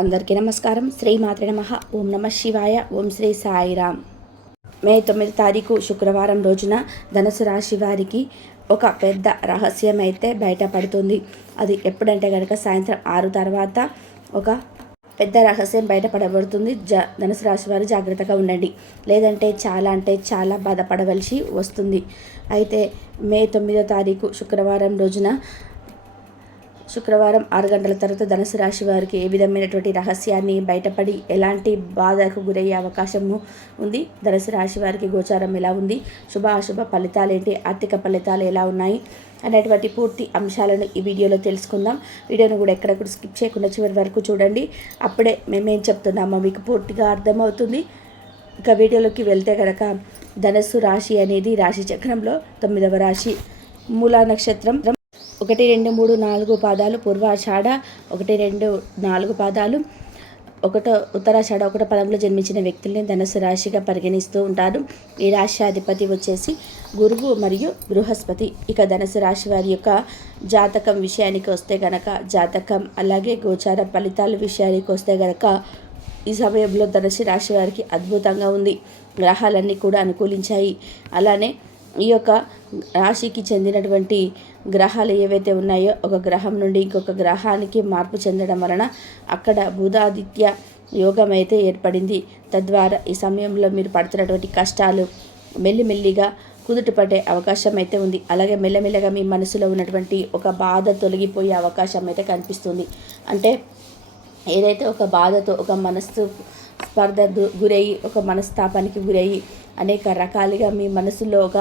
అందరికీ నమస్కారం. శ్రీ మాతృ నమ. ఓం నమ శివాయ. ఓం శ్రీ సాయిరామ్ మే తొమ్మిది తారీఖు శుక్రవారం రోజున ధనుసు రాశి వారికి ఒక పెద్ద రహస్యం అయితే బయటపడుతుంది. అది ఎప్పుడంటే కనుక సాయంత్రం ఆరు తర్వాత ఒక పెద్ద రహస్యం బయటపడబడుతుంది. జ ధనుసు రాశి వారు జాగ్రత్తగా ఉండండి. లేదంటే చాలా అంటే చాలా బాధపడవలసి వస్తుంది. అయితే మే తొమ్మిదో తారీఖు శుక్రవారం రోజున శుక్రవారం ఆరు గంటల తర్వాత ధనుసు రాశి వారికి ఏ విధమైనటువంటి రహస్యాన్ని బయటపడి ఎలాంటి బాధకు గురయ్యే అవకాశము ఉంది? ధనుసు రాశి వారికి గోచారం ఎలా ఉంది? శుభ అశుభ ఫలితాలు ఏంటి ఆర్థిక ఫలితాలు ఎలా ఉన్నాయి? అనేటువంటి పూర్తి అంశాలను ఈ వీడియోలో తెలుసుకుందాం. వీడియోను కూడా ఎక్కడ స్కిప్ చేయకుండా చివరి వరకు చూడండి. అప్పుడే మేమేం చెప్తున్నామో మీకు పూర్తిగా అర్థమవుతుంది. ఇక వీడియోలోకి వెళ్తే కనుక ధనస్సు రాశి అనేది రాశి చక్రంలో తొమ్మిదవ రాశి. మూలా నక్షత్రం ఒకటి రెండు మూడు నాలుగు పాదాలు పూర్వాషాఢ ఒకటి రెండు నాలుగు పాదాలు. ఒకటో ఉత్తరాషాఢ ఒకటో పదంలో జన్మించిన వ్యక్తుల్ని ధనుసు రాశిగా పరిగణిస్తూ ఉంటారు. ఈ రాశి అధిపతి వచ్చేసి గురువు మరియు బృహస్పతి. ఇక ధనుసు రాశి వారి యొక్క జాతకం విషయానికి వస్తే గనక జాతకం అలాగే గోచార ఫలితాల విషయానికి వస్తే గనక ఈ సమయంలో ధనుసు రాశి వారికి అద్భుతంగా ఉంది. గ్రహాలన్నీ కూడా అనుకూలించాయి. అలానే ఈ యొక్క రాశికి చెందినటువంటి గ్రహాలు ఏవైతే ఉన్నాయో ఒక గ్రహం నుండి ఇంకొక గ్రహానికి మార్పు చెందడం వలన అక్కడ బుధాదిత్య యోగం అయితే ఏర్పడింది. తద్వారా ఈ సమయంలో మీరు పడుతున్నటువంటి కష్టాలు మెల్లిమెల్లిగా కుదుట పడే అవకాశం అయితే ఉంది. అలాగే మెల్లమెల్లగా మీ మనసులో ఉన్నటువంటి ఒక బాధ తొలగిపోయే అవకాశం అయితే కనిపిస్తుంది. అంటే ఏదైతే ఒక బాధతో ఒక మనస్సు స్పర్ధ గురయ్యి ఒక మనస్తాపానికి గురయ్యి అనేక రకాలుగా మీ మనసులో ఒక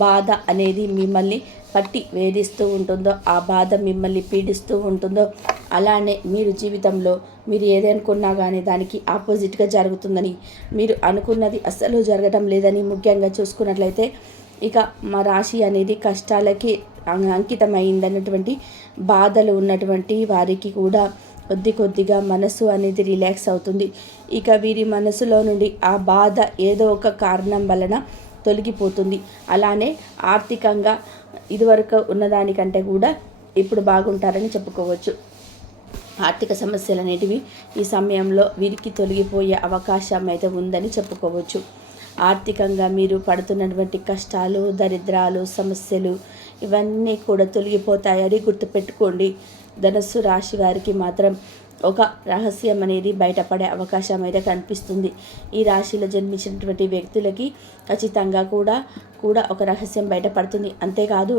బాధ అనేది మిమ్మల్ని పట్టి వేధిస్తూ ఉంటుందో ఆ బాధ మిమ్మల్ని పీడిస్తూ ఉంటుందో అలానే మీరు జీవితంలో మీరు ఏదనుకున్నా కానీ దానికి ఆపోజిట్గా జరుగుతుందని మీరు అనుకున్నది అస్సలు జరగడం లేదని ముఖ్యంగా చూసుకున్నట్లయితే ఇక మా రాశి అనేది కష్టాలకి అంకితమైందన్నటువంటి బాధలు ఉన్నటువంటి వారికి కూడా కొద్ది కొద్దిగా మనసు అనేది రిలాక్స్ అవుతుంది. ఇక వీరి మనసులో నుండి ఆ బాధ ఏదో ఒక కారణం వలన తొలగిపోతుంది. అలానే ఆర్థికంగా ఇదివరకు ఉన్నదానికంటే కూడా ఇప్పుడు బాగుంటారని చెప్పుకోవచ్చు. ఆర్థిక సమస్యలు అనేటివి ఈ సమయంలో వీరికి తొలగిపోయే అవకాశం అయితే ఉందని చెప్పుకోవచ్చు. ఆర్థికంగా మీరు పడుతున్నటువంటి కష్టాలు దరిద్రాలు సమస్యలు ఇవన్నీ కూడా తొలగిపోతాయని గుర్తుపెట్టుకోండి. ధనస్సు రాశి వారికి మాత్రం ఒక రహస్యం అనేది బయటపడే అవకాశం అయితే కనిపిస్తుంది. ఈ రాశిలో జన్మించినటువంటి వ్యక్తులకి ఖచ్చితంగా కూడా కూడా ఒక రహస్యం బయటపడుతుంది. అంతేకాదు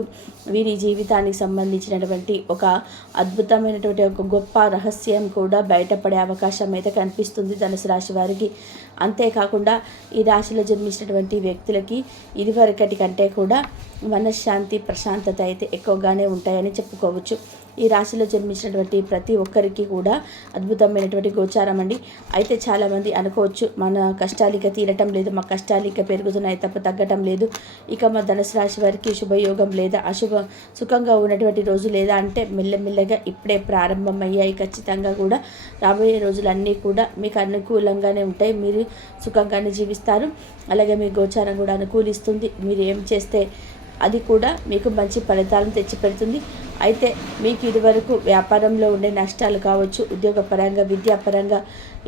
వీరి జీవితానికి సంబంధించినటువంటి ఒక అద్భుతమైనటువంటి ఒక గొప్ప రహస్యం కూడా బయటపడే అవకాశం అయితే కనిపిస్తుంది. ధనుసు రాశి వారికి అంతేకాకుండా ఈ రాశిలో జన్మించినటువంటి వ్యక్తులకి ఇదివరకటి కంటే కూడా మనశ్శాంతి ప్రశాంతత అయితే ఎక్కువగానే ఉంటాయని చెప్పుకోవచ్చు. ఈ రాశిలో జన్మించినటువంటి ప్రతి ఒక్కరికి కూడా అద్భుతమైనటువంటి గోచారం అండి. అయితే చాలామంది అనుకోవచ్చు మన కష్టాలు ఇక తీరటం లేదు మా కష్టాలు ఇక పెరుగుతున్నాయి తప్ప తగ్గటం లేదు. ఇక మా ధనుసు రాశి వారికి శుభయోగం లేదా అశుభ సుఖంగా ఉన్నటువంటి రోజు లేదా అంటే మెల్లమెల్లగా ఇప్పుడే ప్రారంభమయ్యాయి. ఖచ్చితంగా కూడా రాబోయే రోజులన్నీ కూడా మీకు అనుకూలంగానే ఉంటాయి. మీరు సుఖంగానే జీవిస్తారు. అలాగే మీ గోచారం కూడా అనుకూలిస్తుంది. మీరు ఏం చేస్తే అది కూడా మీకు మంచి ఫలితాలను తెచ్చిపెడుతుంది. అయితే మీకు ఇదివరకు వ్యాపారంలో ఉండే నష్టాలు కావచ్చు ఉద్యోగపరంగా విద్యాపరంగా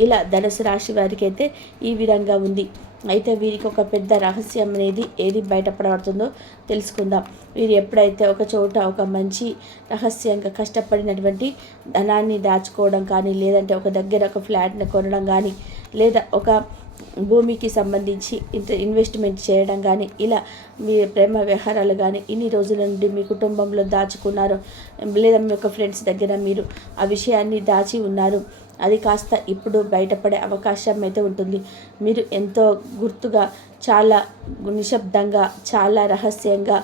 ఇలా ధనుసు రాశి వారికి అయితే ఈ విధంగా ఉంది. అయితే వీరికి ఒక పెద్ద రహస్యం అనేది ఏది బయటపడబడుతుందో తెలుసుకుందాం. వీరు ఎప్పుడైతే ఒక చోట ఒక మంచి రహస్యంగా కష్టపడినటువంటి ధనాన్ని దాచుకోవడం కానీ లేదంటే ఒక దగ్గర ఒక ఫ్లాట్ని కొనడం కానీ లేదా ఒక భూమికి సంబంధించి ఇంత ఇన్వెస్ట్మెంట్ చేయడం కానీ ఇలా మీ ప్రేమ వ్యవహారాలు కానీ ఇన్ని రోజుల నుండి మీ కుటుంబంలో దాచుకున్నారు. లేదా మీ యొక్క ఫ్రెండ్స్ దగ్గర మీరు ఆ విషయాన్ని దాచి ఉన్నారు. అది కాస్త ఇప్పుడు బయటపడే అవకాశం అయితే ఉంటుంది. మీరు ఎంతో గుర్తుగా చాలా నిశ్శబ్దంగా చాలా రహస్యంగా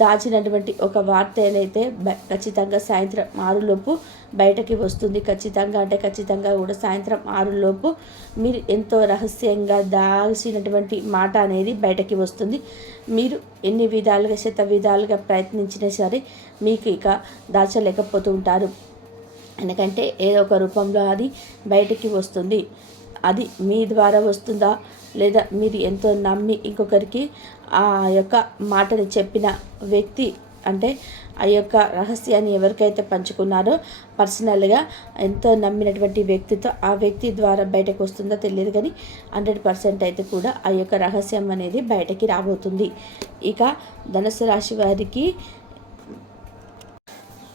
దాచినటువంటి ఒక వార్త ఏదైతే ఖచ్చితంగా సాయంత్రం ఆరులోపు బయటకి వస్తుంది ఖచ్చితంగా అంటే ఖచ్చితంగా కూడా సాయంత్రం ఆరులోపు మీరు ఎంతో రహస్యంగా దాచినటువంటి మాట అనేది బయటకి వస్తుంది. మీరు ఎన్ని విధాలుగా శత విధాలుగా ప్రయత్నించినా సరే మీకు ఇక దాచలేకపోతూ ఉంటారు. ఎందుకంటే ఏదో ఒక రూపంలో అది బయటికి వస్తుంది. అది మీ ద్వారా వస్తుందా? లేదా మీరు ఎంతో నమ్మి ఇంకొకరికి ఆ యొక్క మాటని చెప్పిన వ్యక్తి అంటే ఆ యొక్క రహస్యాన్ని ఎవరికైతే పంచుకున్నారో పర్సనల్గా ఎంతో నమ్మినటువంటి వ్యక్తితో ఆ వ్యక్తి ద్వారా బయటకు వస్తుందో తెలియదు కానీ హండ్రెడ్ పర్సెంట్ అయితే కూడా ఆ యొక్క రహస్యం అనేది బయటకి రాబోతుంది. ఇక ధనుసు రాశి వారికి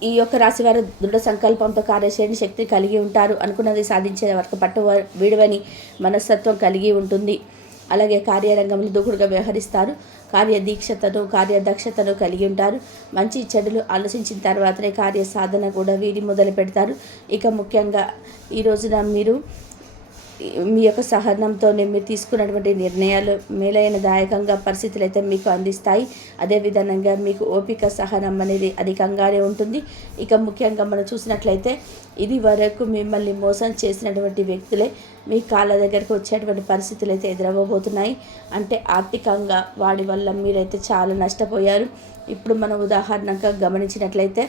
ఈ యొక్క రాశి వారు దృఢ సంకల్పంతో కార్యశైలి శక్తి కలిగి ఉంటారు. అనుకున్నది సాధించే వరకు పట్టు విడవని మనస్తత్వం కలిగి ఉంటుంది. అలాగే కార్యరంగంలో దూకుడుగా వ్యవహరిస్తారు. కార్యదీక్షతను కార్యదక్షతను కలిగి ఉంటారు. మంచి చెడులు ఆలోచించిన తర్వాతనే కార్య సాధన కూడా వీరి మొదలు పెడతారు. ఇక ముఖ్యంగా ఈ రోజున మీరు మీ యొక్క సహనంతో మీరు తీసుకున్నటువంటి నిర్ణయాలు మేలైన దాయకంగా పరిస్థితులు అయితే మీకు అందిస్తాయి. అదేవిధంగా మీకు ఓపిక సహనం అనేది అధికంగానే ఉంటుంది. ఇక ముఖ్యంగా మనం చూసినట్లయితే ఇది వరకు మిమ్మల్ని మోసం చేసినటువంటి వ్యక్తులే మీ కాళ్ళ దగ్గరకు వచ్చేటువంటి పరిస్థితులు అయితే ఎదురవ్వబోతున్నాయి. అంటే ఆర్థికంగా వాడి వల్ల మీరైతే చాలా నష్టపోయారు. ఇప్పుడు మనం ఉదాహరణగా గమనించినట్లయితే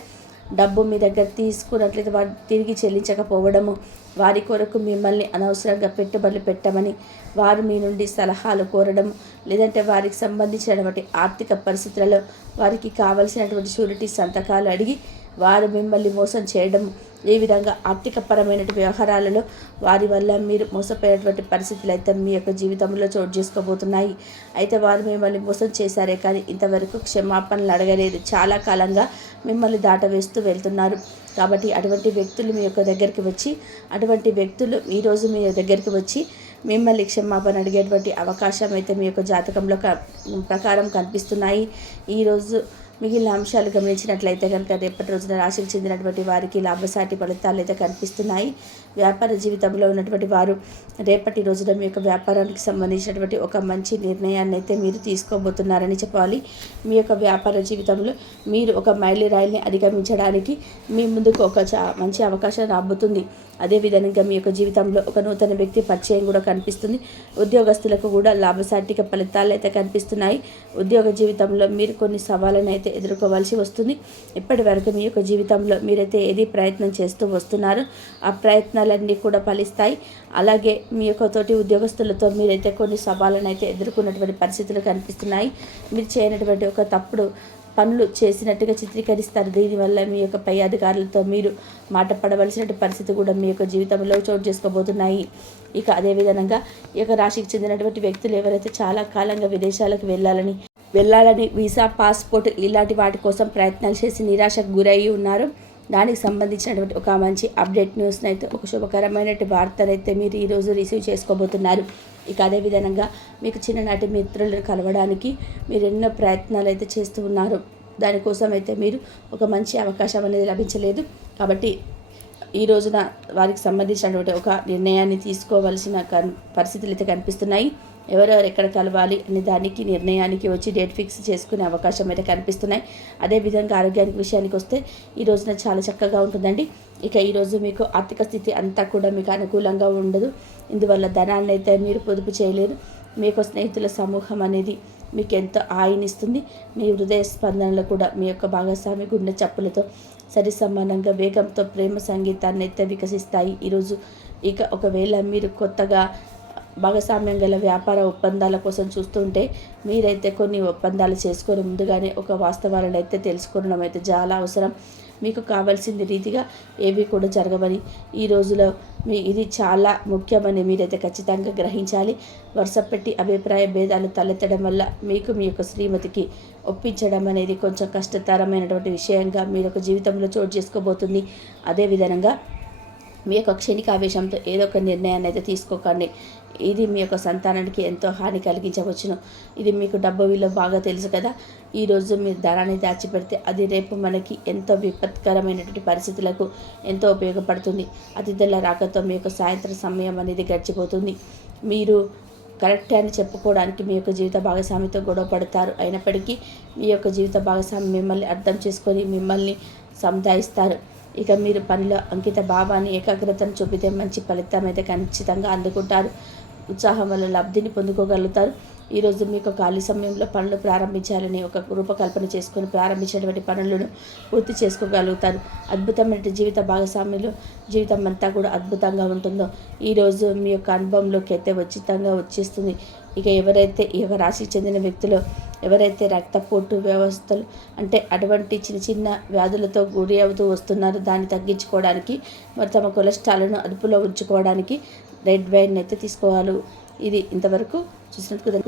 డబ్బు మీ దగ్గర తీసుకున్నట్లయితే వారు తిరిగి చెల్లించకపోవడము. వారి కొరకు మిమ్మల్ని అనవసరంగా పెట్టుబడులు పెట్టమని వారు మీ నుండి సలహాలు కోరడం లేదంటే వారికి సంబంధించినటువంటి ఆర్థిక పరిస్థితులలో వారికి కావలసినటువంటి షూరిటీ సంతకాలు అడిగి వారు మిమ్మల్ని మోసం చేయడం ఈ విధంగా ఆర్థికపరమైన వ్యవహారాలలో వారి వల్ల మీరు మోసపోయేటువంటి పరిస్థితులు అయితే మీ యొక్క జీవితంలో చోటు చేసుకోబోతున్నాయి. అయితే వారు మిమ్మల్ని మోసం చేశారే కానీ ఇంతవరకు క్షమాపణలు అడగలేదు. చాలా కాలంగా మిమ్మల్ని దాటవేస్తూ వెళ్తున్నారు. కాబట్టి అటువంటి వ్యక్తులు మీ యొక్క దగ్గరికి వచ్చి అటువంటి వ్యక్తులు ఈరోజు మీ దగ్గరికి వచ్చి మిమ్మల్ని క్షమాపణ అడిగేటువంటి అవకాశం అయితే మీ యొక్క జాతకంలో ప్రకారం కనిపిస్తున్నాయి. ఈరోజు మిగిలిన అంశాలు గమనించినట్లయితే కనుక రేపటి రోజున రాశికి చెందినటువంటి వారికి లాభసాటి ఫలితాలు అయితే కనిపిస్తున్నాయి. వ్యాపార జీవితంలో ఉన్నటువంటి వారు రేపటి రోజున మీ యొక్క వ్యాపారానికి సంబంధించినటువంటి ఒక మంచి నిర్ణయాన్ని అయితే మీరు తీసుకోబోతున్నారని చెప్పాలి. మీ యొక్క వ్యాపార జీవితంలో మీరు ఒక మైలురాయిని అధిగమించడానికి మీ ముందుకు ఒక మంచి అవకాశం రాబోతుంది. అదేవిధంగా మీ యొక్క జీవితంలో ఒక నూతన వ్యక్తి పరిచయం కూడా కనిపిస్తుంది. ఉద్యోగస్తులకు కూడా లాభసాటిక ఫలితాలు అయితే కనిపిస్తున్నాయి. ఉద్యోగ జీవితంలో మీరు కొన్ని సవాళ్ళను అయితే ఎదుర్కోవాల్సి వస్తుంది. ఇప్పటి వరకు మీ యొక్క జీవితంలో మీరైతే ఏది ప్రయత్నం చేస్తూ వస్తున్నారో? ఆ ప్రయత్నాలన్నీ కూడా ఫలిస్తాయి. అలాగే మీ యొక్క తోటి ఉద్యోగస్తులతో మీరైతే కొన్ని సవాళ్ళను అయితే ఎదుర్కొన్నటువంటి పరిస్థితులు కనిపిస్తున్నాయి. మీరు చేయనటువంటి ఒక తప్పుడు పనులు చేసినట్టుగా చిత్రీకరిస్తారు. దీనివల్ల మీ యొక్క పై అధికారులతో మీరు మాట పడవలసిన పరిస్థితి కూడా మీ యొక్క జీవితంలో చోటు చేసుకోబోతున్నాయి. ఇక అదేవిధంగా ఈ యొక్క రాశికి చెందినటువంటి వ్యక్తులు ఎవరైతే చాలా కాలంగా విదేశాలకు వెళ్ళాలని వెళ్ళాలని వీసా పాస్పోర్ట్ ఇలాంటి వాటి కోసం ప్రయత్నాలు చేసి నిరాశకు గురయ్యి ఉన్నారు. దానికి సంబంధించినటువంటి ఒక మంచి అప్డేట్ న్యూస్ని అయితే ఒక శుభకరమైనటువంటి వార్తనైతే మీరు ఈరోజు రిసీవ్ చేసుకోబోతున్నారు. ఇక అదేవిధంగా మీకు చిన్ననాటి మిత్రులను కలవడానికి మీరు ఎన్నో ప్రయత్నాలు అయితే చేస్తూ ఉన్నారు. దానికోసం అయితే మీరు ఒక మంచి అవకాశం అనేది లభించలేదు. కాబట్టి ఈ రోజున వారికి సంబంధించినటువంటి ఒక నిర్ణయాన్ని తీసుకోవలసిన పరిస్థితులు అయితే కనిపిస్తున్నాయి. ఎవరెవరు ఎక్కడ కలవాలి అనే దానికి నిర్ణయానికి వచ్చి డేట్ ఫిక్స్ చేసుకునే అవకాశం అయితే కనిపిస్తున్నాయి. అదేవిధంగా ఆరోగ్యానికి విషయానికి వస్తే ఈ రోజున చాలా చక్కగా ఉంటుందండి. ఇక ఈరోజు మీకు ఆర్థిక స్థితి అంతా కూడా మీకు అనుకూలంగా ఉండదు. ఇందువల్ల ధనాన్ని అయితే మీరు పొదుపు చేయలేరు. మీకు స్నేహితుల సమూహం అనేది మీకు ఎంతో ఆయనిస్తుంది. మీ హృదయ స్పందనలు కూడా మీ యొక్క భాగస్వామి గుండె చప్పులతో సరి సమానంగా వేగంతో ప్రేమ సంగీతాన్ని అయితే వికసిస్తాయి. ఈరోజు ఇక ఒకవేళ మీరు కొత్తగా భాగస్వామ్యం గల వ్యాపార ఒప్పందాల కోసం చూస్తుంటే మీరైతే కొన్ని ఒప్పందాలు చేసుకొని ముందుగానే ఒక వాస్తవాలను అయితే తెలుసుకోవడం అయితే చాలా అవసరం. మీకు కావాల్సింది రీతిగా ఏవి కూడా జరగవని. ఈ రోజులో మీ ఇది చాలా ముఖ్యమని మీరైతే ఖచ్చితంగా గ్రహించాలి. వరుస పెట్టి అభిప్రాయ భేదాలు తలెత్తడం వల్ల మీకు మీ యొక్క శ్రీమతికి ఒప్పించడం అనేది కొంచెం కష్టతరమైనటువంటి విషయంగా మీరు ఒక జీవితంలో చోటు చేసుకోబోతుంది. అదేవిధంగా మీ యొక్క క్షణిక ఆవేశంతో ఏదో ఒక నిర్ణయాన్ని అయితే తీసుకోకండి. ఇది మీ యొక్క సంతానానికి ఎంతో హాని కలిగించవచ్చును. ఇది మీకు డబ్బు విలువ బాగా తెలుసు కదా. ఈరోజు మీరు ధనాన్ని దాచిపెడితే అది రేపు మనకి ఎంతో విపత్కరమైనటువంటి పరిస్థితులకు ఎంతో ఉపయోగపడుతుంది. అతిథుల రాకతో మీ యొక్క సాయంత్రం సమయం అనేది గడిచిపోతుంది. మీరు కరెక్ట్ అని చెప్పుకోవడానికి మీ యొక్క జీవిత భాగస్వామితో గొడవ పడతారు. అయినప్పటికీ మీ యొక్క జీవిత భాగస్వామి మిమ్మల్ని అర్థం చేసుకొని మిమ్మల్ని సముదాయిస్తారు. ఇక మీరు పనిలో అంకిత భావాన్ని ఏకాగ్రతను చూపితే మంచి ఫలితం అయితే ఖచ్చితంగా అందుకుంటారు. ఉత్సాహం వల్ల లబ్ధిని పొందుకోగలుగుతారు. ఈరోజు మీకు ఖాళీ సమయంలో పనులు ప్రారంభించాలని ఒక రూపకల్పన చేసుకొని ప్రారంభించినటువంటి పనులను పూర్తి చేసుకోగలుగుతారు. అద్భుతమైన జీవిత భాగస్వామ్యులు జీవితం అంతా కూడా అద్భుతంగా ఉంటుందో ఈరోజు మీ యొక్క అనుభవంలోకి అయితే ఉచితంగా వచ్చేస్తుంది. ఇక ఎవరైతే ఈ యొక్క రాశికి చెందిన వ్యక్తులు ఎవరైతే రక్తపోటు వ్యవస్థలు అంటే అటువంటి చిన్న చిన్న వ్యాధులతో గురి అవుతూ వస్తున్నారో దాన్ని తగ్గించుకోవడానికి మరి తమ కొలెస్ట్రాల్ను అదుపులో ఉంచుకోవడానికి రెడ్ వైన్ అయితే తీసుకోవాలి. ఇది ఇంతవరకు చూసినందుకు